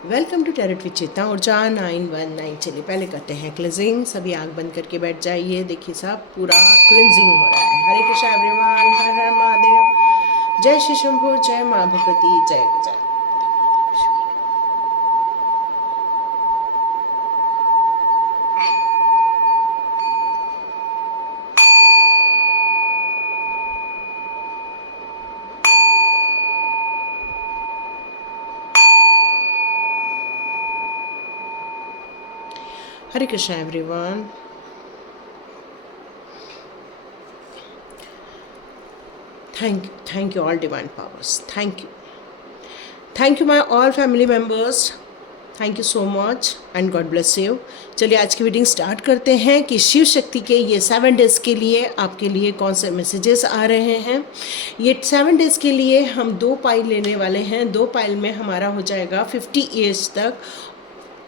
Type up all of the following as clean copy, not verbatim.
Welcome to tarot with चेतना ऊर्जा 919। चलिए पहले करते हैं क्लिनजिंग। सभी आंख बंद करके बैठ जाइए। देखिए सब पूरा क्लिनजिंग हो रहा है। हरे कृष्णा एवरीवन, हर हर महादेव। जय श्री शंभू, जय माँ भगवती, जय जय। Hare Krishna everyone. Thank you all divine powers. Thank you my all family members. Thank you so much and God bless you. चलिए आज की मीटिंग स्टार्ट करते हैं कि शिव शक्ति के ये 7 डेज़ के लिए आपके लिए कौन से मैसेजेस आ रहे हैं। ये 7 डेज़ के लिए हम 2 पाइल लेने वाले हैं। 2 पाइल में हमारा हो जाएगा 50 एज तक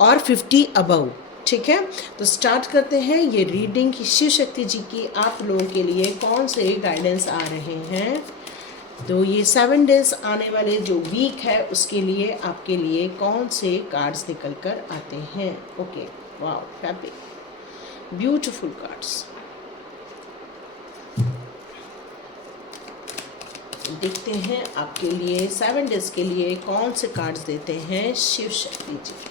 और 50 अबव। ठीक है, तो स्टार्ट करते हैं ये रीडिंग कि शिव शक्ति जी की आप लोगों के लिए कौन से गाइडेंस आ रहे हैं। तो ये 7 डेज आने वाले जो वीक है उसके लिए आपके लिए कौन से कार्ड्स निकल कर आते हैं। Okay, wow, happy beautiful cards. देखते हैं आपके लिए 7 डेज के लिए कौन से कार्ड्स देते हैं शिव शक्ति जी।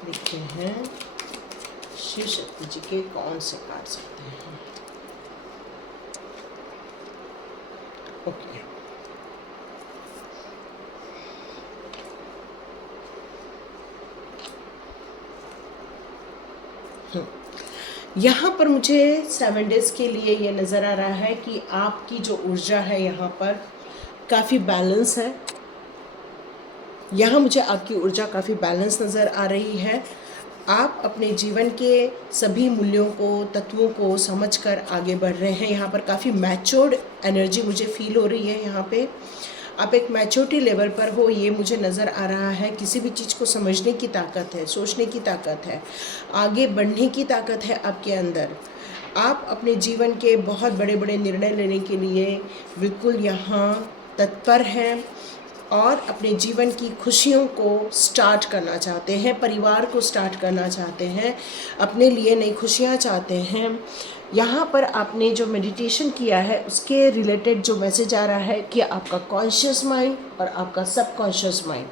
देखते हैं शिव शक्ति जी के कौन से कार्ड्स आते हैं। ओके, यहाँ पर मुझे 7 डेज के लिए ये नज़र आ रहा है कि आपकी जो ऊर्जा है यहाँ पर काफ़ी बैलेंस है। यहाँ मुझे आपकी ऊर्जा काफ़ी बैलेंस नज़र आ रही है। आप अपने जीवन के सभी मूल्यों को, तत्वों को समझकर आगे बढ़ रहे हैं। यहाँ पर काफ़ी मैच्योर्ड एनर्जी मुझे फील हो रही है। यहाँ पे आप एक मैच्योरिटी लेवल पर हो, ये मुझे नज़र आ रहा है। किसी भी चीज़ को समझने की ताकत है, सोचने की ताकत है, आगे बढ़ने की ताकत है आपके अंदर। आप अपने जीवन के बहुत बड़े बड़े निर्णय लेने के लिए बिल्कुल यहाँ तत्पर हैं और अपने जीवन की खुशियों को स्टार्ट करना चाहते हैं, परिवार को स्टार्ट करना चाहते हैं, अपने लिए नई खुशियाँ चाहते हैं। यहाँ पर आपने जो मेडिटेशन किया है उसके रिलेटेड जो मैसेज आ रहा है कि आपका कॉन्शियस माइंड और आपका सबकॉन्शियस माइंड,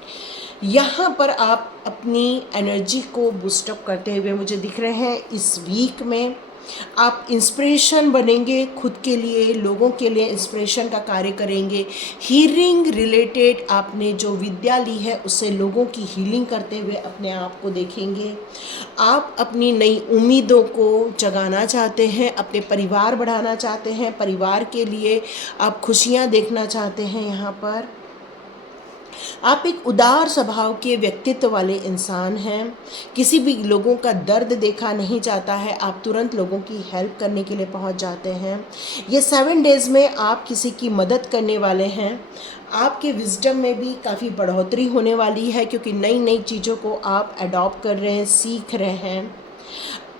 यहाँ पर आप अपनी एनर्जी को बूस्टअप करते हुए मुझे दिख रहे हैं। इस वीक में आप इंस्पिरेशन बनेंगे, खुद के लिए, लोगों के लिए इंस्पिरेशन का कार्य करेंगे। हीलिंग रिलेटेड आपने जो विद्या ली है उससे लोगों की हीलिंग करते हुए अपने आप को देखेंगे। आप अपनी नई उम्मीदों को जगाना चाहते हैं, अपने परिवार बढ़ाना चाहते हैं, परिवार के लिए आप खुशियाँ देखना चाहते हैं। यहाँ पर आप एक उदार स्वभाव के व्यक्तित्व वाले इंसान हैं। किसी भी लोगों का दर्द देखा नहीं जाता है, आप तुरंत लोगों की हेल्प करने के लिए पहुंच जाते हैं। ये 7 डेज़ में आप किसी की मदद करने वाले हैं। आपके विजडम में भी काफ़ी बढ़ोतरी होने वाली है क्योंकि नई नई चीज़ों को आप अडॉप्ट कर रहे हैं, सीख रहे हैं।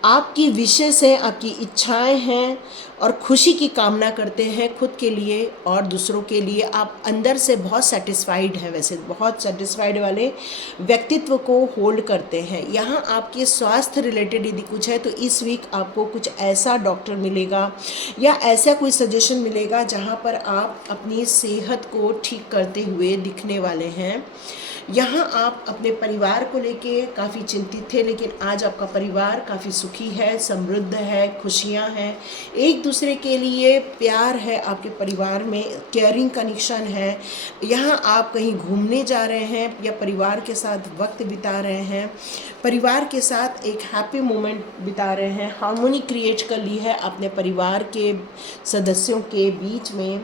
आपकी विशेष हैं, आपकी इच्छाएं हैं और खुशी की कामना करते हैं खुद के लिए और दूसरों के लिए। आप अंदर से बहुत सेटिस्फाइड हैं, वैसे बहुत सेटिस्फाइड वाले व्यक्तित्व को होल्ड करते हैं। यहाँ आपके स्वास्थ्य रिलेटेड यदि कुछ है तो इस वीक आपको कुछ ऐसा डॉक्टर मिलेगा या ऐसा कोई सजेशन मिलेगा जहाँ पर आप अपनी सेहत को ठीक करते हुए दिखने वाले हैं। यहाँ आप अपने परिवार को लेके काफ़ी चिंतित थे, लेकिन आज आपका परिवार काफ़ी सुखी है, समृद्ध है, खुशियाँ हैं, एक दूसरे के लिए प्यार है, आपके परिवार में केयरिंग कनेक्शन है। यहाँ आप कहीं घूमने जा रहे हैं या परिवार के साथ वक्त बिता रहे हैं, परिवार के साथ एक हैप्पी मोमेंट बिता रहे हैं, हार्मोनी क्रिएट कर ली है अपने परिवार के सदस्यों के बीच में।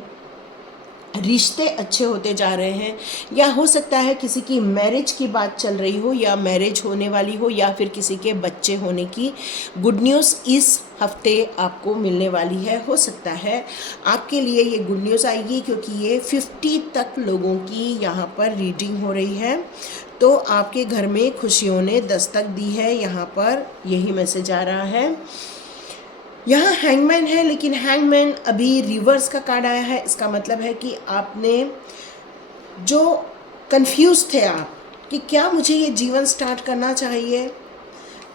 रिश्ते अच्छे होते जा रहे हैं या हो सकता है किसी की मैरिज की बात चल रही हो या मैरिज होने वाली हो या फिर किसी के बच्चे होने की गुड न्यूज़ इस हफ्ते आपको मिलने वाली है। हो सकता है आपके लिए ये गुड न्यूज़ आएगी क्योंकि ये 50 तक लोगों की यहाँ पर रीडिंग हो रही है। तो आपके घर में खुशियों ने दस्तक दी है, यहाँ पर यही मैसेज आ रहा है। यहाँ हैंगमैन है, लेकिन हैंगमैन अभी रिवर्स का कार्ड आया है। इसका मतलब है कि आपने जो कंफ्यूज थे आप कि क्या मुझे ये जीवन स्टार्ट करना चाहिए,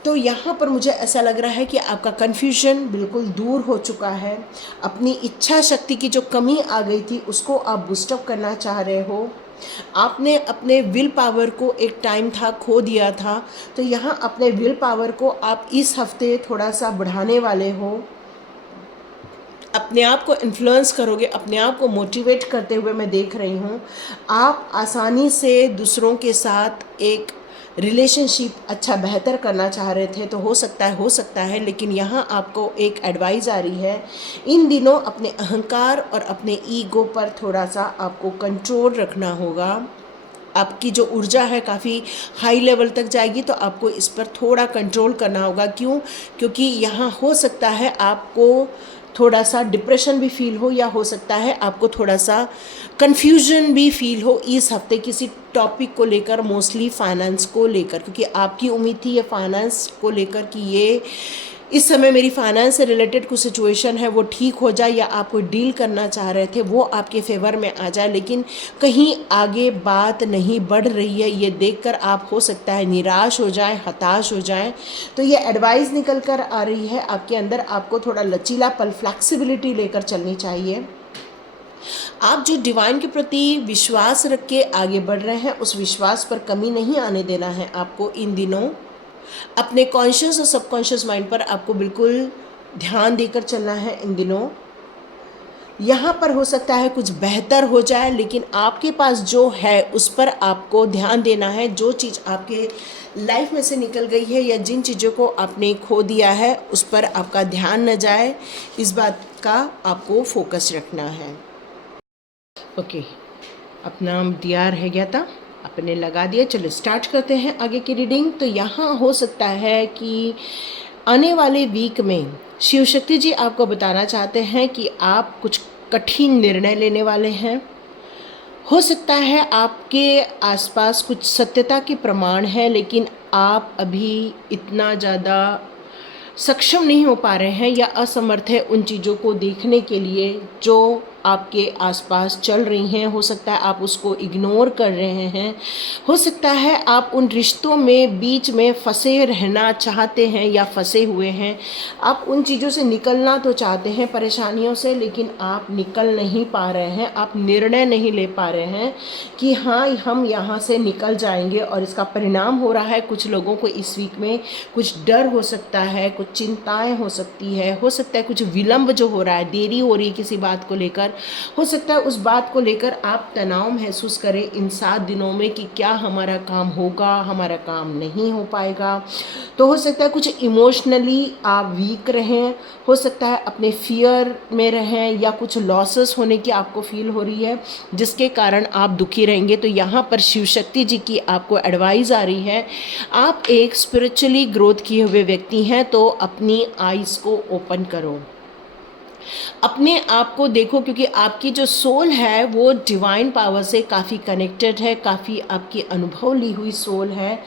तो यहाँ पर मुझे ऐसा लग रहा है कि आपका कन्फ्यूजन बिल्कुल दूर हो चुका है। अपनी इच्छा शक्ति की जो कमी आ गई थी उसको आप बूस्टअप करना चाह रहे हो। आपने अपने विल पावर को, एक टाइम था, खो दिया था, तो यहाँ अपने विल पावर को आप इस हफ्ते थोड़ा सा बढ़ाने वाले हो। अपने आप को इन्फ्लुएंस करोगे, अपने आप को मोटिवेट करते हुए मैं देख रही हूँ। आप आसानी से दूसरों के साथ एक रिलेशनशिप अच्छा बेहतर करना चाह रहे थे, तो हो सकता है, लेकिन यहाँ आपको एक एडवाइस आ रही है। इन दिनों अपने अहंकार और अपने ईगो पर थोड़ा सा आपको कंट्रोल रखना होगा। आपकी जो ऊर्जा है काफ़ी हाई लेवल तक जाएगी, तो आपको इस पर थोड़ा कंट्रोल करना होगा। क्यों? क्योंकि यहाँ हो सकता है आपको थोड़ा सा डिप्रेशन भी फील हो, या हो सकता है आपको थोड़ा सा कन्फ्यूजन भी फील हो इस हफ्ते किसी टॉपिक को लेकर, मोस्टली फाइनेंस को लेकर, क्योंकि आपकी उम्मीद थी ये फाइनेंस को लेकर कि ये इस समय मेरी फाइनेंस से रिलेटेड कुछ सिचुएशन है वो ठीक हो जाए, या आप कोई डील करना चाह रहे थे वो आपके फेवर में आ जाए, लेकिन कहीं आगे बात नहीं बढ़ रही है। ये देखकर आप हो सकता है निराश हो जाए, हताश हो जाए। तो ये एडवाइस निकल कर आ रही है आपके अंदर, आपको थोड़ा लचीलापन, फ्लैक्सिबिलिटी लेकर चलनी चाहिए। आप जो डिवाइन के प्रति विश्वास रख के आगे बढ़ रहे हैं, उस विश्वास पर कमी नहीं आने देना है आपको इन दिनों। अपने कॉन्शियस और सबकॉन्शियस माइंड पर आपको बिल्कुल ध्यान देकर चलना है इन दिनों। यहाँ पर हो सकता है कुछ बेहतर हो जाए, लेकिन आपके पास जो है उस पर आपको ध्यान देना है। जो चीज़ आपके लाइफ में से निकल गई है या जिन चीज़ों को आपने खो दिया है उस पर आपका ध्यान न जाए, इस बात का आपको फोकस रखना है। ओके, अपना दियार है गया था, अपने लगा दिया। चलो स्टार्ट करते हैं आगे की रीडिंग। तो यहाँ हो सकता है कि आने वाले वीक में शिव शक्ति जी आपको बताना चाहते हैं कि आप कुछ कठिन निर्णय लेने वाले हैं। हो सकता है आपके आसपास कुछ सत्यता के प्रमाण हैं, लेकिन आप अभी इतना ज़्यादा सक्षम नहीं हो पा रहे हैं या असमर्थ है उन चीज़ों को देखने के लिए जो आपके आसपास चल रही हैं। हो सकता है आप उसको इग्नोर कर रहे हैं। हो सकता है आप उन रिश्तों में बीच में फंसे रहना चाहते हैं या फंसे हुए हैं। आप उन चीज़ों से निकलना तो चाहते हैं, परेशानियों से, लेकिन आप निकल नहीं पा रहे हैं। आप निर्णय नहीं ले पा रहे हैं कि हाँ हम यहाँ से निकल जाएंगे। और इसका परिणाम हो रहा है कुछ लोगों को इस वीक में कुछ डर हो सकता है, कुछ चिंताएं हो सकती है, हो सकता है कुछ विलंब जो हो रहा है, देरी हो रही है किसी बात को लेकर, हो सकता है उस बात को लेकर आप तनाव महसूस करें इन 7 दिनों में कि क्या हमारा काम होगा, हमारा काम नहीं हो पाएगा। तो हो सकता है कुछ इमोशनली आप वीक रहें, हो सकता है अपने फियर में रहें, या कुछ लॉसेस होने की आपको फील हो रही है जिसके कारण आप दुखी रहेंगे। तो यहाँ पर शिव शक्ति जी की आपको एडवाइस आ रही है, आप एक स्पिरिचुअली ग्रोथ किए हुए व्यक्ति हैं, तो अपनी आइज़ को ओपन करो, अपने आप को देखो, क्योंकि आपकी जो सोल है वो डिवाइन पावर से काफ़ी कनेक्टेड है, काफ़ी आपकी अनुभव ली हुई सोल है।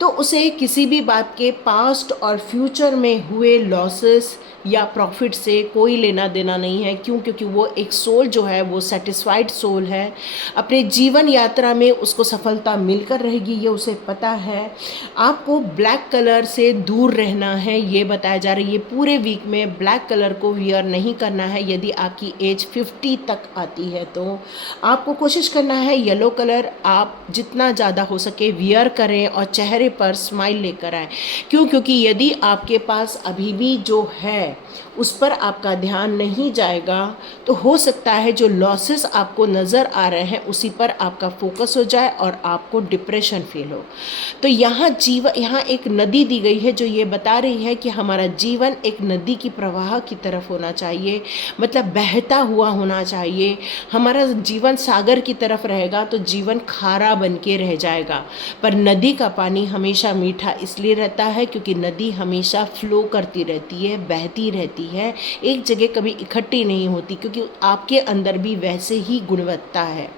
तो उसे किसी भी बात के पास्ट और फ्यूचर में हुए लॉसेस या प्रॉफिट से कोई लेना देना नहीं है। क्यों? क्योंकि वो एक सोल जो है वो सेटिस्फाइड सोल है, अपने जीवन यात्रा में उसको सफलता मिलकर रहेगी, ये उसे पता है। आपको ब्लैक कलर से दूर रहना है, ये बताया जा रहा है। ये पूरे वीक में ब्लैक कलर को वियर नहीं करना है। यदि आपकी एज 50 तक आती है तो आपको कोशिश करना है येलो कलर आप जितना ज़्यादा हो सके वियर करें और चेहरे पर स्माइल लेकर आए। क्यों? क्योंकि यदि आपके पास अभी भी जो है उस पर आपका ध्यान नहीं जाएगा तो हो सकता है जो लॉसेस आपको नज़र आ रहे हैं उसी पर आपका फोकस हो जाए और आपको डिप्रेशन फील हो। तो यहाँ एक नदी दी गई है जो ये बता रही है कि हमारा जीवन एक नदी की प्रवाह की तरफ होना चाहिए, मतलब बहता हुआ होना चाहिए। हमारा जीवन सागर की तरफ रहेगा तो जीवन खारा बन के रह जाएगा। पर नदी का पानी हमेशा मीठा इसलिए रहता है क्योंकि नदी हमेशा फ्लो करती रहती है, बहती रहती है, एक जगह कभी इकट्ठी नहीं होती, क्योंकि आपके अंदर भी वैसे ही गुणवत्ता है।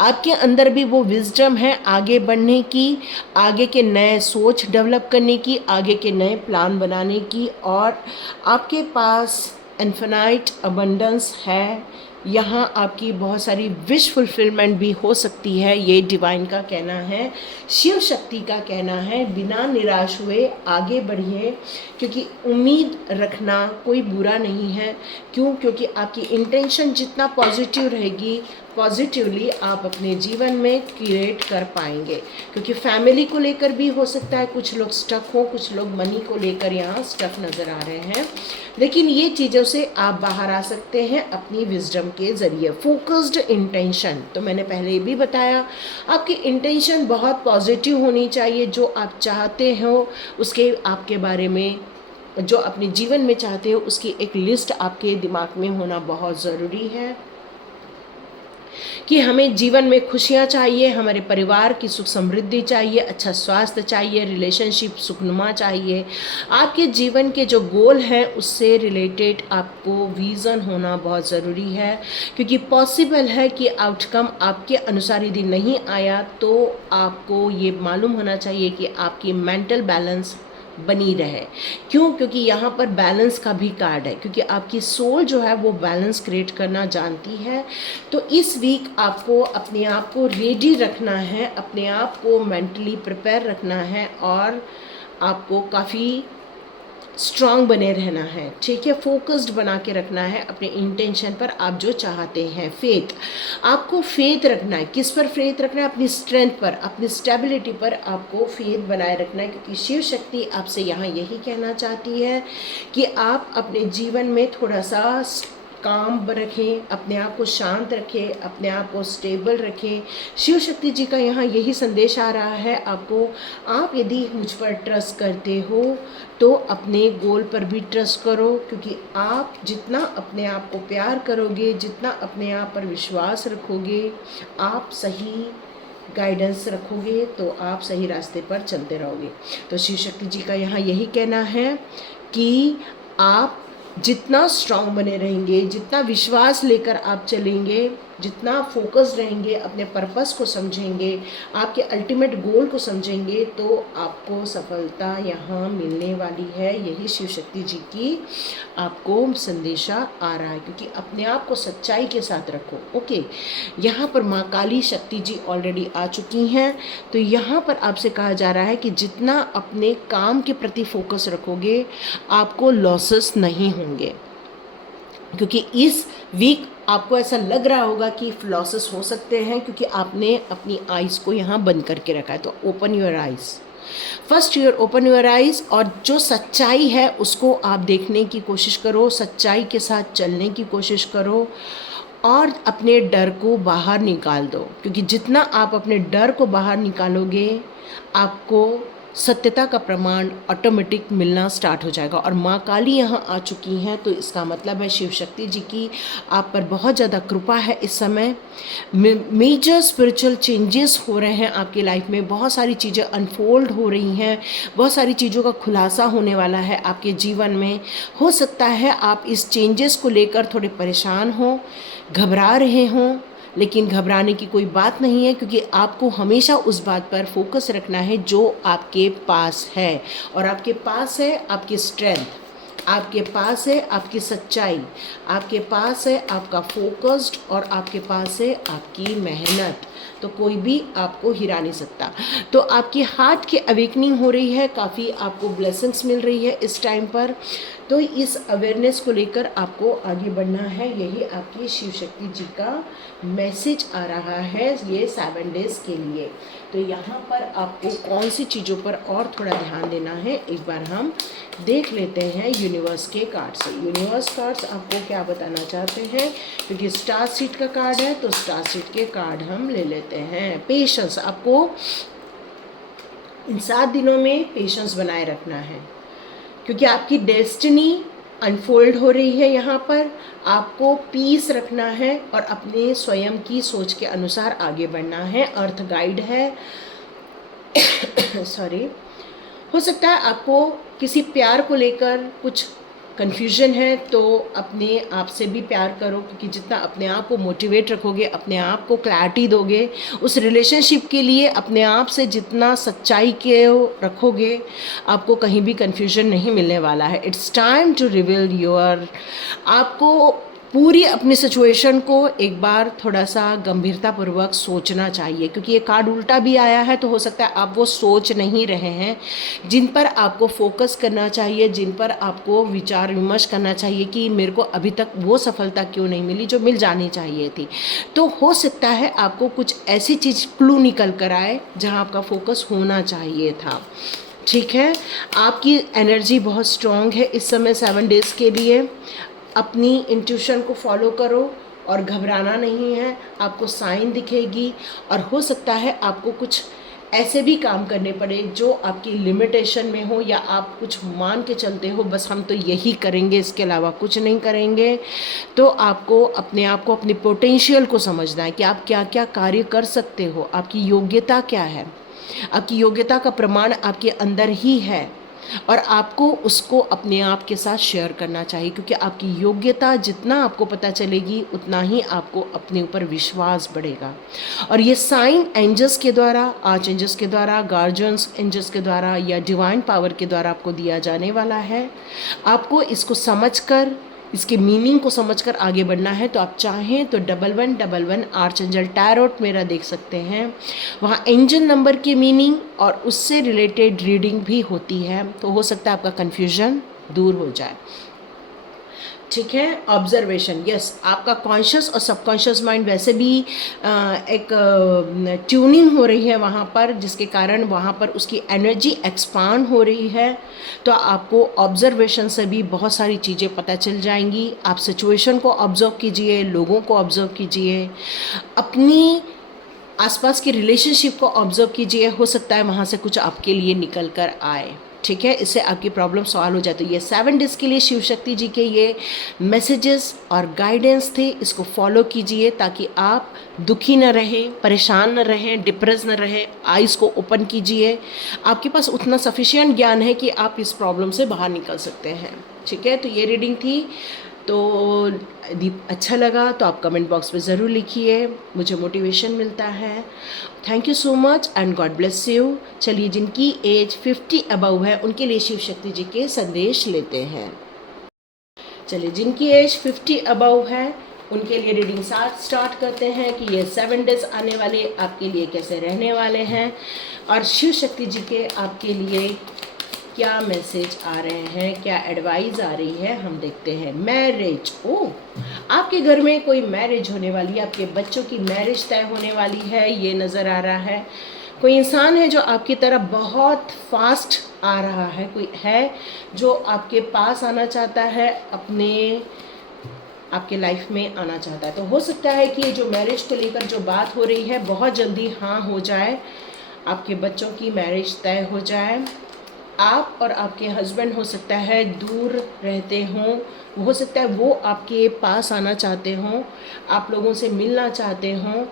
आपके अंदर भी वो विजडम है आगे बढ़ने की, आगे के नए सोच डेवलप करने की, आगे के नए प्लान बनाने की, और आपके पास इन्फिनाइट अबंडेंस है। यहाँ आपकी बहुत सारी विश फुलफिलमेंट भी हो सकती है, ये डिवाइन का कहना है, शिव शक्ति का कहना है। बिना निराश हुए आगे बढ़िए, क्योंकि उम्मीद रखना कोई बुरा नहीं है। क्यों? क्योंकि आपकी इंटेंशन जितना पॉजिटिव रहेगी, पॉजिटिवली आप अपने जीवन में क्रिएट कर पाएंगे। क्योंकि फैमिली को लेकर भी हो सकता है कुछ लोग स्टक हो, कुछ लोग मनी को लेकर यहाँ स्टक नज़र आ रहे हैं, लेकिन ये चीज़ों से आप बाहर आ सकते हैं अपनी विजडम के ज़रिए। फोकस्ड इंटेंशन, तो मैंने पहले भी बताया, आपकी इंटेंशन बहुत पॉजिटिव होनी चाहिए। जो आप चाहते हो उसके आपके बारे में, जो अपने जीवन में चाहते हो उसकी एक लिस्ट आपके दिमाग में होना बहुत ज़रूरी है। कि हमें जीवन में खुशियाँ चाहिए, हमारे परिवार की सुख समृद्धि चाहिए, अच्छा स्वास्थ्य चाहिए, रिलेशनशिप सुखनुमा चाहिए। आपके जीवन के जो गोल हैं उससे रिलेटेड आपको विज़न होना बहुत ज़रूरी है, क्योंकि पॉसिबल है कि आउटकम आपके अनुसार यदि नहीं आया तो आपको ये मालूम होना चाहिए कि आपकी मेंटल बैलेंस बनी रहे। क्यों? क्योंकि यहाँ पर बैलेंस का भी कार्ड है, क्योंकि आपकी सोल जो है वो बैलेंस क्रिएट करना जानती है। तो इस वीक आपको अपने आप को रेडी रखना है, अपने आप को मेंटली प्रिपेयर रखना है, और आपको काफ़ी स्ट्रांग बने रहना है, ठीक है। फोकस्ड बना के रखना है अपने इंटेंशन पर, आप जो चाहते हैं। फेथ, आपको फेथ रखना है। किस पर फेथ रखना है? अपनी स्ट्रेंथ पर, अपनी स्टेबिलिटी पर आपको फेथ बनाए रखना है, क्योंकि शिव शक्ति आपसे यहाँ यही कहना चाहती है कि आप अपने जीवन में थोड़ा सा काम रखें, अपने आप को शांत रखें, अपने आप को स्टेबल रखें। शिव शक्ति जी का यहाँ यही संदेश आ रहा है आपको। आप यदि मुझ पर ट्रस्ट करते हो तो अपने गोल पर भी ट्रस्ट करो, क्योंकि आप जितना अपने आप को प्यार करोगे, जितना अपने आप पर विश्वास रखोगे, आप सही गाइडेंस रखोगे तो आप सही रास्ते पर चलते रहोगे। तो शिव शक्ति जी का यहाँ यही कहना है कि आप जितना स्ट्रांग बने रहेंगे, जितना विश्वास लेकर आप चलेंगे, जितना फोकस रहेंगे, अपने पर्पस को समझेंगे, आपके अल्टीमेट गोल को समझेंगे, तो आपको सफलता यहाँ मिलने वाली है। यही शिव शक्ति जी की आपको संदेशा आ रहा है, क्योंकि अपने आप को सच्चाई के साथ रखो। ओके, यहाँ पर माँ काली शक्ति जी ऑलरेडी आ चुकी हैं। तो यहाँ पर आपसे कहा जा रहा है कि जितना अपने काम के प्रति फोकस रखोगे, आपको लॉसेस नहीं होंगे। क्योंकि इस वीक आपको ऐसा लग रहा होगा कि लॉसेस हो सकते हैं, क्योंकि आपने अपनी आइज़ को यहाँ बंद करके रखा है। तो open your eyes, first open your eyes, और जो सच्चाई है उसको आप देखने की कोशिश करो, सच्चाई के साथ चलने की कोशिश करो, और अपने डर को बाहर निकाल दो। क्योंकि जितना आप अपने डर को बाहर निकालोगे, आपको सत्यता का प्रमाण ऑटोमेटिक मिलना स्टार्ट हो जाएगा। और माँ काली यहाँ आ चुकी हैं, तो इसका मतलब है शिव शक्ति जी की आप पर बहुत ज़्यादा कृपा है। इस समय मेजर स्पिरिचुअल चेंजेस हो रहे हैं आपकी लाइफ में, बहुत सारी चीज़ें अनफोल्ड हो रही हैं, बहुत सारी चीज़ों का खुलासा होने वाला है आपके जीवन में। हो सकता है आप इस चेंजेस को लेकर थोड़े परेशान हों, घबरा रहे हों, लेकिन घबराने की कोई बात नहीं है, क्योंकि आपको हमेशा उस बात पर फोकस रखना है जो आपके पास है। और आपके पास है आपकी स्ट्रेंथ, आपके पास है आपकी सच्चाई, आपके पास है आपका फोकस्ड, और आपके पास है आपकी मेहनत। तो कोई भी आपको हिरा नहीं सकता। तो आपकी हार्ट की अवेकनिंग हो रही है, काफ़ी आपको ब्लेसिंग्स मिल रही है इस टाइम पर। तो इस अवेयरनेस को लेकर आपको आगे बढ़ना है, यही आपकी शिव शक्ति जी का मैसेज आ रहा है ये 7 डेज़ के लिए। तो यहाँ पर आपको कौन सी चीज़ों पर और थोड़ा ध्यान देना है, एक बार हम देख लेते हैं यूनिवर्स के कार्ड से। यूनिवर्स कार्ड्स आपको क्या बताना चाहते हैं, क्योंकि स्टार सीट का कार्ड है तो स्टार सीट के कार्ड हम ले लेते हैं। पेशेंस, आपको इन 7 दिनों में पेशेंस बनाए रखना है, क्योंकि आपकी डेस्टिनी अनफोल्ड हो रही है। यहाँ पर आपको पीस रखना है और अपने स्वयं की सोच के अनुसार आगे बढ़ना है। अर्थ गाइड है सॉरी, हो सकता है आपको किसी प्यार को लेकर कुछ कन्फ्यूजन है तो अपने आप से भी प्यार करो, क्योंकि जितना अपने आप को मोटिवेट रखोगे, अपने आप को क्लैरिटी दोगे उस रिलेशनशिप के लिए, अपने आप से जितना सच्चाई के रखोगे, आपको कहीं भी कन्फ्यूजन नहीं मिलने वाला है। It's time to reveal your, आपको पूरी अपनी सिचुएशन को एक बार थोड़ा सा गंभीरतापूर्वक सोचना चाहिए, क्योंकि ये कार्ड उल्टा भी आया है, तो हो सकता है आप वो सोच नहीं रहे हैं जिन पर आपको फोकस करना चाहिए, जिन पर आपको विचार विमर्श करना चाहिए कि मेरे को अभी तक वो सफलता क्यों नहीं मिली जो मिल जानी चाहिए थी। तो हो सकता है आपको कुछ ऐसी चीज़ क्लू निकल कर आए जहाँ आपका फोकस होना चाहिए था। ठीक है, आपकी एनर्जी बहुत स्ट्रॉन्ग है इस समय 7 डेज़ के लिए। अपनी इंट्यूशन को फॉलो करो और घबराना नहीं है, आपको साइन दिखेगी। और हो सकता है आपको कुछ ऐसे भी काम करने पड़े जो आपकी लिमिटेशन में हो, या आप कुछ मान के चलते हो बस हम तो यही करेंगे, इसके अलावा कुछ नहीं करेंगे। तो आपको अपने आप को, अपनी पोटेंशियल को समझना है कि आप क्या क्या कार्य कर सकते हो, आपकी योग्यता क्या है। आपकी योग्यता का प्रमाण आपके अंदर ही है और आपको उसको अपने आप के साथ शेयर करना चाहिए, क्योंकि आपकी योग्यता जितना आपको पता चलेगी उतना ही आपको अपने ऊपर विश्वास बढ़ेगा। और ये साइन एंजल्स के द्वारा, आर्च एंजल्स के द्वारा, गार्जियंस एंजल्स के द्वारा या डिवाइन पावर के द्वारा आपको दिया जाने वाला है। आपको इसको समझकर, इसके मीनिंग को समझकर आगे बढ़ना है। तो आप चाहें तो 1111 आर्च एंजल टैरोट मेरा देख सकते हैं, वहाँ एंजल नंबर की मीनिंग और उससे रिलेटेड रीडिंग भी होती है, तो हो सकता है आपका कन्फ्यूजन दूर हो जाए। ठीक है, ऑब्जर्वेशन, यस, आपका कॉन्शियस और सबकॉन्शियस माइंड वैसे भी एक ट्यूनिंग हो रही है वहाँ पर, जिसके कारण वहाँ पर उसकी एनर्जी एक्सपांड हो रही है। तो आपको ऑब्जर्वेशन से भी बहुत सारी चीज़ें पता चल जाएंगी। आप सिचुएशन को ऑब्जर्व कीजिए, लोगों को ऑब्जर्व कीजिए, अपनी आसपास की रिलेशनशिप को ऑब्जर्व कीजिए, हो सकता है वहाँ से कुछ आपके लिए निकल कर आए। ठीक है, इससे आपकी प्रॉब्लम सॉल्व हो जाती है। ये 7 डेज़ के लिए शिव शक्ति जी के ये मैसेजेस और गाइडेंस थे, इसको फॉलो कीजिए ताकि आप दुखी न रहें, परेशान न रहें, डिप्रेस न रहें। आइज़ को ओपन कीजिए, आपके पास उतना सफिशिएंट ज्ञान है कि आप इस प्रॉब्लम से बाहर निकल सकते हैं। ठीक है, तो ये रीडिंग थी। तो यदि अच्छा लगा तो आप कमेंट बॉक्स में ज़रूर लिखिए, मुझे मोटिवेशन मिलता है। Thank you so much and God bless you. चलिए, जिनकी एज 50 अबव है उनके लिए शिव शक्ति जी के संदेश लेते हैं। चलिए, जिनकी एज 50 अबव है उनके लिए रीडिंग स्टार्ट करते हैं कि ये 7 डेज आने वाले आपके लिए कैसे रहने वाले हैं और शिव शक्ति जी के आपके लिए क्या मैसेज आ रहे हैं, क्या एडवाइस आ रही है, हम देखते हैं। मैरिज, आपके घर में कोई मैरिज होने वाली है, आपके बच्चों की मैरिज तय होने वाली है, ये नज़र आ रहा है। कोई इंसान है जो आपकी तरफ बहुत फास्ट आ रहा है, कोई है जो आपके पास आना चाहता है, आपके लाइफ में आना चाहता है। तो हो सकता है कि जो मैरिज को लेकर जो बात हो रही है बहुत जल्दी हाँ हो जाए, आपके बच्चों की मैरिज तय हो जाए। आप और आपके हस्बैंड हो सकता है दूर रहते हों, हो सकता है वो आपके पास आना चाहते हों, आप लोगों से मिलना चाहते हों,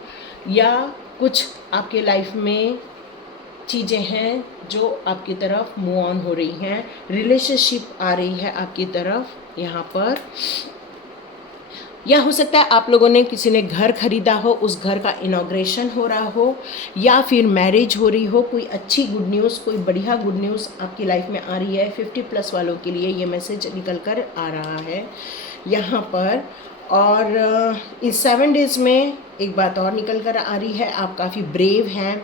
या कुछ आपके लाइफ में चीज़ें हैं जो आपकी तरफ मूव ऑन हो रही हैं, रिलेशनशिप आ रही है आपकी तरफ यहाँ पर। या हो सकता है आप लोगों ने, किसी ने घर खरीदा हो, उस घर का इनॉग्रेशन हो रहा हो, या फिर मैरिज हो रही हो। कोई अच्छी गुड न्यूज़, कोई बढ़िया गुड न्यूज़ आपकी लाइफ में आ रही है। 50+ वालों के लिए ये मैसेज निकल कर आ रहा है यहाँ पर। और इस 7 डेज़ में एक बात और निकल कर आ रही है, आप काफ़ी ब्रेव हैं,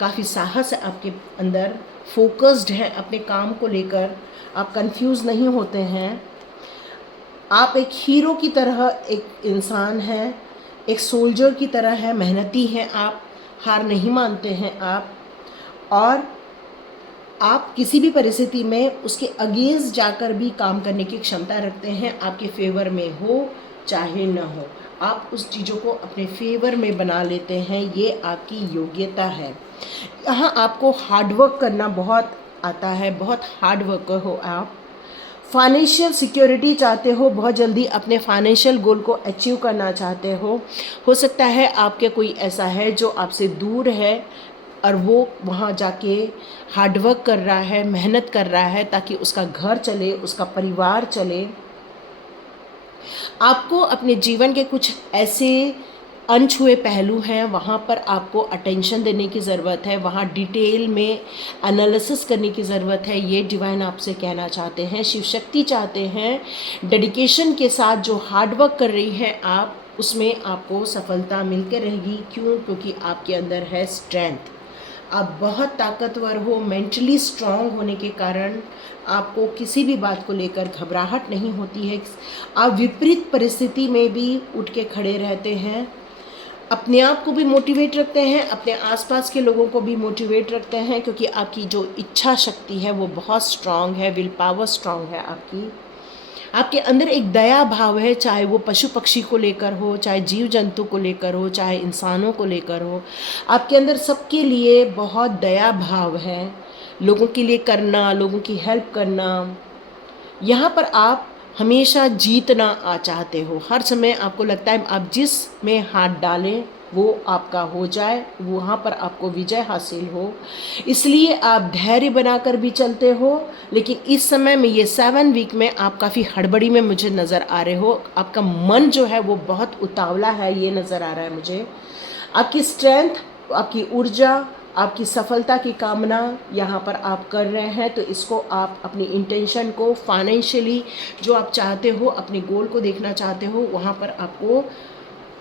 काफ़ी साहस है आपके अंदर, फोकस्ड हैं अपने काम को लेकर, आप कंफ्यूज नहीं होते हैं। आप एक हीरो की तरह एक इंसान हैं, एक सोल्जर की तरह है, मेहनती हैं आप, हार नहीं मानते हैं आप, और आप किसी भी परिस्थिति में उसके अगेंस्ट जाकर भी काम करने की क्षमता रखते हैं। आपके फेवर में हो चाहे न हो, आप उस चीज़ों को अपने फेवर में बना लेते हैं, ये आपकी योग्यता है। यहाँ आपको हार्डवर्क करना बहुत आता है, बहुत हार्ड वर्कर हो आप। फाइनेंशियल सिक्योरिटी चाहते हो, बहुत जल्दी अपने फाइनेंशियल गोल को अचीव करना चाहते हो सकता है आपके कोई ऐसा है जो आपसे दूर है, और वो वहाँ जाके हार्डवर्क कर रहा है, मेहनत कर रहा है ताकि उसका घर चले, उसका परिवार चले। आपको अपने जीवन के कुछ ऐसे अनछुए पहलू हैं, वहाँ पर आपको अटेंशन देने की ज़रूरत है, वहाँ डिटेल में एनालिसिस करने की ज़रूरत है। ये डिवाइन आपसे कहना चाहते हैं, शिव शक्ति चाहते हैं। डेडिकेशन के साथ जो हार्डवर्क कर रही हैं आप, उसमें आपको सफलता मिलकर रहेगी। क्यों? क्योंकि आपके अंदर है स्ट्रेंथ, आप बहुत ताकतवर हो। मेंटली स्ट्रांग होने के कारण आपको किसी भी बात को लेकर घबराहट नहीं होती है। आप विपरीत परिस्थिति में भी उठ के खड़े रहते हैं, अपने आप को भी मोटिवेट रखते हैं, अपने आसपास के लोगों को भी मोटिवेट रखते हैं, क्योंकि आपकी जो इच्छा शक्ति है वो बहुत स्ट्रांग है, विल पावर स्ट्रांग है आपकी। आपके अंदर एक दया भाव है, चाहे वो पशु पक्षी को लेकर हो, चाहे जीव जंतु को लेकर हो, चाहे इंसानों को लेकर हो। आपके अंदर सबके लिए बहुत दया भाव है, लोगों के लिए करना, लोगों की हेल्प करना। यहाँ पर आप हमेशा जीतना चाहते हो। हर समय आपको लगता है आप जिस में हाथ डालें वो आपका हो जाए, वहाँ पर आपको विजय हासिल हो। इसलिए आप धैर्य बनाकर भी चलते हो। लेकिन इस समय में ये 7 वीक में आप काफ़ी हड़बड़ी में मुझे नज़र आ रहे हो। आपका मन जो है वो बहुत उतावला है, ये नज़र आ रहा है मुझे। आपकी स्ट्रेंथ, आपकी ऊर्जा, आपकी सफलता की कामना यहाँ पर आप कर रहे हैं। तो इसको आप अपनी इंटेंशन को, फाइनेंशियली जो आप चाहते हो, अपने गोल को देखना चाहते हो, वहाँ पर आपको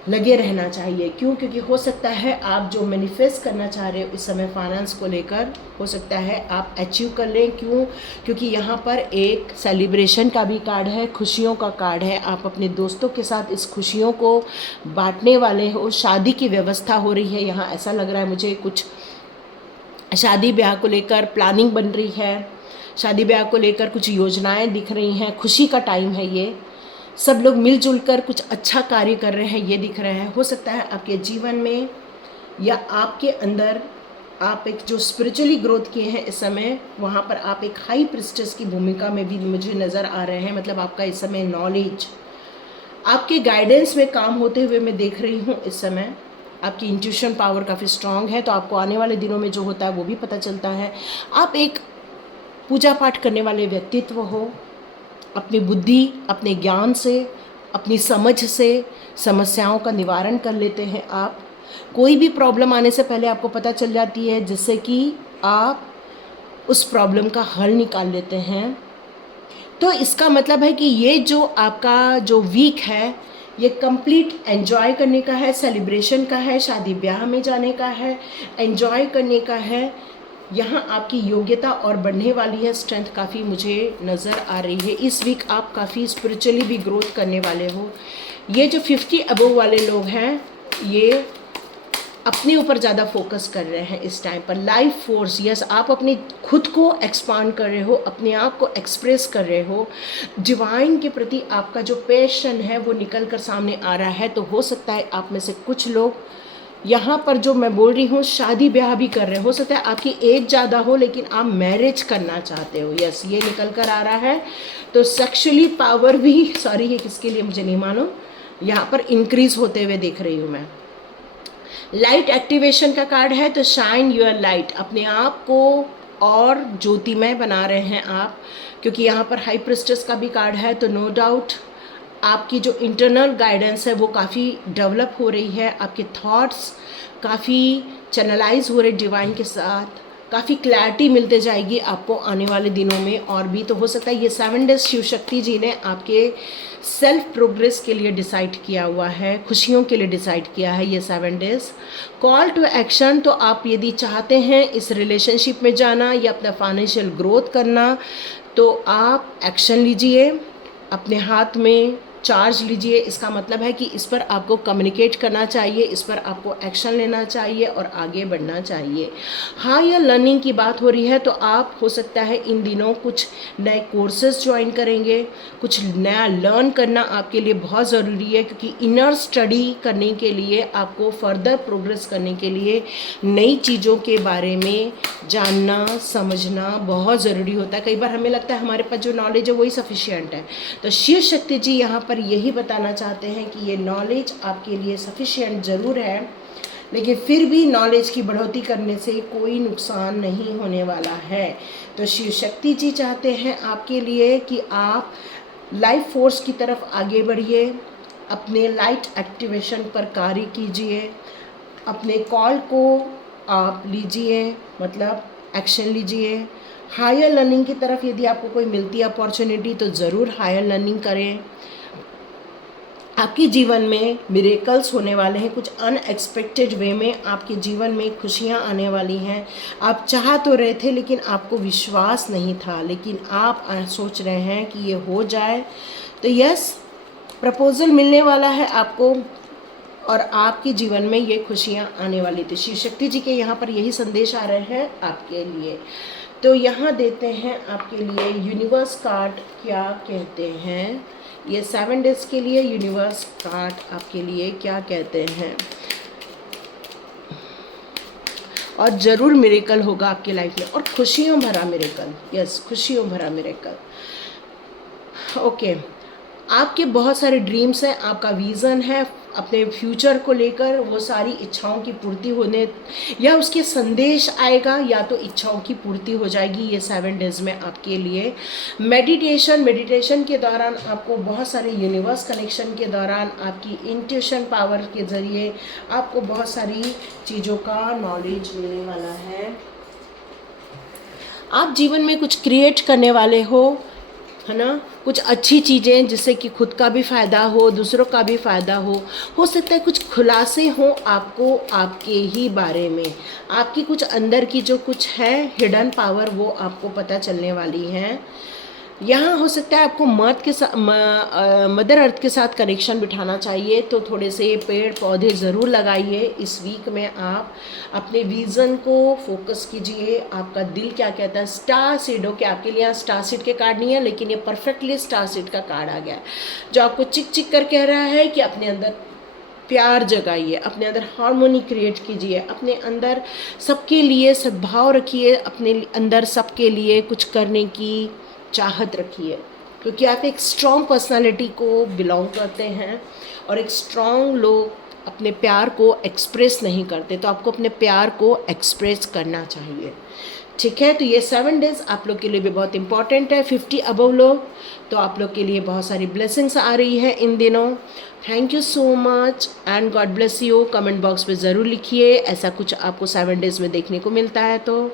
लगे रहना चाहिए। क्यों? क्योंकि हो सकता है आप जो मैनिफेस्ट करना चाह रहे हो इस समय फाइनेंस को लेकर, हो सकता है आप अचीव कर लें। क्यों? क्योंकि यहाँ पर एक सेलिब्रेशन का भी कार्ड है, खुशियों का कार्ड है। आप अपने दोस्तों के साथ इस खुशियों को बांटने वाले हो। शादी की व्यवस्था हो रही है यहाँ, ऐसा लग रहा है मुझे। कुछ शादी ब्याह को लेकर प्लानिंग बन रही है, शादी ब्याह को लेकर कुछ योजनाएं दिख रही हैं। खुशी का टाइम है ये, सब लोग मिलजुल कर कुछ अच्छा कार्य कर रहे हैं, ये दिख रहा है। हो सकता है आपके जीवन में या आपके अंदर आप एक जो स्पिरिचुअली ग्रोथ किए हैं इस समय, वहाँ पर आप एक हाई प्रिस्टेस की भूमिका में भी मुझे नज़र आ रहे हैं। मतलब आपका इस समय नॉलेज, आपके गाइडेंस में काम होते हुए मैं देख रही हूँ इस समय। आपकी इंट्यूशन पावर काफ़ी स्ट्रांग है, तो आपको आने वाले दिनों में जो होता है वो भी पता चलता है। आप एक पूजा पाठ करने वाले व्यक्तित्व हो। अपनी बुद्धि, अपने ज्ञान से, अपनी समझ से समस्याओं का निवारण कर लेते हैं आप। कोई भी प्रॉब्लम आने से पहले आपको पता चल जाती है, जिससे कि आप उस प्रॉब्लम का हल निकाल लेते हैं। तो इसका मतलब है कि ये जो आपका जो वीक है, ये कंप्लीट एंजॉय करने का है, सेलिब्रेशन का है, शादी ब्याह में जाने का है, एंजॉय करने का है। यहाँ आपकी योग्यता और बढ़ने वाली है, स्ट्रेंथ काफ़ी मुझे नज़र आ रही है। इस वीक आप काफ़ी स्पिरिचुअली भी ग्रोथ करने वाले हो। ये जो 50 अबव वाले लोग हैं, ये अपने ऊपर ज़्यादा फोकस कर रहे हैं इस टाइम पर। लाइफ फोर्स, यस, आप अपनी खुद को एक्सपांड कर रहे हो, अपने आप को एक्सप्रेस कर रहे हो। डिवाइन के प्रति आपका जो पैशन है वो निकल कर सामने आ रहा है। तो हो सकता है आप में से कुछ लोग यहाँ पर जो मैं बोल रही हूँ शादी ब्याह भी कर रहे हो सकता है आपकी एज ज़्यादा हो, लेकिन आप मैरिज करना चाहते हो। यस, ये निकल कर आ रहा है। तो सेक्सुअली पावर भी, सॉरी ये किसके लिए मुझे नहीं मालूम, यहाँ पर इंक्रीज होते हुए देख रही हूँ मैं। लाइट एक्टिवेशन का कार्ड है, तो शाइन योर लाइट, अपने आप को और ज्योतिमय बना रहे हैं आप। क्योंकि यहाँ पर हाई प्रिस्टेस का भी कार्ड है, तो नो डाउट आपकी जो इंटरनल गाइडेंस है वो काफ़ी डेवलप हो रही है। आपके थॉट्स काफ़ी चैनलाइज हो रहे डिवाइन के साथ, काफ़ी क्लैरिटी मिलते जाएगी आपको आने वाले दिनों में। और भी तो हो सकता है ये 7 डेज शिव शक्ति जी ने आपके सेल्फ प्रोग्रेस के लिए डिसाइड किया हुआ है, खुशियों के लिए डिसाइड किया है ये 7 डेज। कॉल टू एक्शन, तो आप यदि चाहते हैं इस रिलेशनशिप में जाना या अपना फाइनेंशियल ग्रोथ करना, तो आप एक्शन लीजिए, अपने हाथ में चार्ज लीजिए। इसका मतलब है कि इस पर आपको कम्युनिकेट करना चाहिए, इस पर आपको एक्शन लेना चाहिए और आगे बढ़ना चाहिए। हायर लर्निंग की बात हो रही है, तो आप हो सकता है इन दिनों कुछ नए कोर्सेज ज्वाइन करेंगे। कुछ नया लर्न करना आपके लिए बहुत ज़रूरी है, क्योंकि इनर स्टडी करने के लिए, आपको फर्दर प्रोग्रेस करने के लिए नई चीज़ों के बारे में जानना समझना बहुत ज़रूरी होता है। कई बार हमें लगता है हमारे पास जो नॉलेज है वही सफिशिएंट है, तो शिव शक्ति जी यहाँ पर यही बताना चाहते हैं कि ये नॉलेज आपके लिए सफिशिएंट ज़रूर है, लेकिन फिर भी नॉलेज की बढ़ोतरी करने से कोई नुकसान नहीं होने वाला है। तो शिव शक्ति जी चाहते हैं आपके लिए कि आप लाइफ फोर्स की तरफ आगे बढ़िए, अपने लाइट एक्टिवेशन पर कार्य कीजिए, अपने कॉल को आप लीजिए, मतलब एक्शन लीजिए। हायर लर्निंग की तरफ यदि आपको कोई मिलती है अपॉर्चुनिटी तो ज़रूर हायर लर्निंग करें। आपके जीवन में मिरेकल्स होने वाले हैं, कुछ अनएक्सपेक्टेड वे में आपके जीवन में खुशियां आने वाली हैं। आप चाह तो रहे थे लेकिन आपको विश्वास नहीं था, लेकिन आप सोच रहे हैं कि ये हो जाए। तो यस, प्रपोजल मिलने वाला है आपको और आपके जीवन में ये खुशियां आने वाली थी। शिव शक्ति जी के यहाँ पर यही संदेश आ रहे हैं आपके लिए। तो यहाँ देते हैं आपके लिए यूनिवर्स कार्ड क्या कहते हैं। ये 7 डेज के लिए यूनिवर्स कार्ड आपके लिए क्या कहते हैं। और ज़रूर मिरेकल होगा आपकी लाइफ में, और खुशियों भरा मिरेकल। यस, खुशियों भरा मिरेकल। ओके, आपके बहुत सारे ड्रीम्स हैं, आपका विज़न है अपने फ्यूचर को लेकर, वो सारी इच्छाओं की पूर्ति होने या उसके संदेश आएगा या तो इच्छाओं की पूर्ति हो जाएगी ये 7 डेज़ में आपके लिए। मेडिटेशन के दौरान आपको बहुत सारे यूनिवर्स कनेक्शन के दौरान आपकी इंट्यूशन पावर के ज़रिए आपको बहुत सारी चीज़ों का नॉलेज मिलने वाला है। आप जीवन में कुछ क्रिएट करने वाले हो, है ना, कुछ अच्छी चीज़ें जिससे कि खुद का भी फ़ायदा हो, दूसरों का भी फ़ायदा हो सकता है कुछ खुलासे हों आपको आपके ही बारे में, आपकी कुछ अंदर की जो कुछ है हिडन पावर वो आपको पता चलने वाली है। यहाँ हो सकता है आपको मदर अर्थ के साथ कनेक्शन बिठाना चाहिए, तो थोड़े से पेड़ पौधे ज़रूर लगाइए। इस वीक में आप अपने विज़न को फोकस कीजिए, आपका दिल क्या कहता है। स्टार सीड, ओके, आपके लिए यहाँ स्टार सीड के कार्ड नहीं है लेकिन ये परफेक्टली स्टार सीड का कार्ड आ गया है, जो आपको चिक चिक कर कह रहा है कि अपने अंदर प्यार जगाइए, अपने अंदर हार्मोनी क्रिएट कीजिए, अपने अंदर सबके लिए सद्भाव रखिए, अपने अंदर सबके लिए कुछ करने की चाहत रखिए, क्योंकि आप एक स्ट्रॉन्ग पर्सनालिटी को बिलोंग करते हैं और एक स्ट्रॉन्ग लोग अपने प्यार को एक्सप्रेस नहीं करते, तो आपको अपने प्यार को एक्सप्रेस करना चाहिए। ठीक है, तो ये 7 डेज़ आप लोग के लिए भी बहुत इंपॉर्टेंट है। 50 अबव लोग, तो आप लोग के लिए बहुत सारी ब्लेसिंग्स आ रही है इन दिनों। Thank you so much and God bless you. Comment box में ज़रूर लिखिए ऐसा कुछ आपको 7 डेज़ में देखने को मिलता है तो।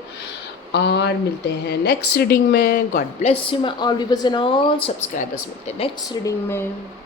और मिलते हैं नेक्स्ट रीडिंग में। God bless you my all viewers and all subscribers. मिलते हैं नेक्स्ट रीडिंग में।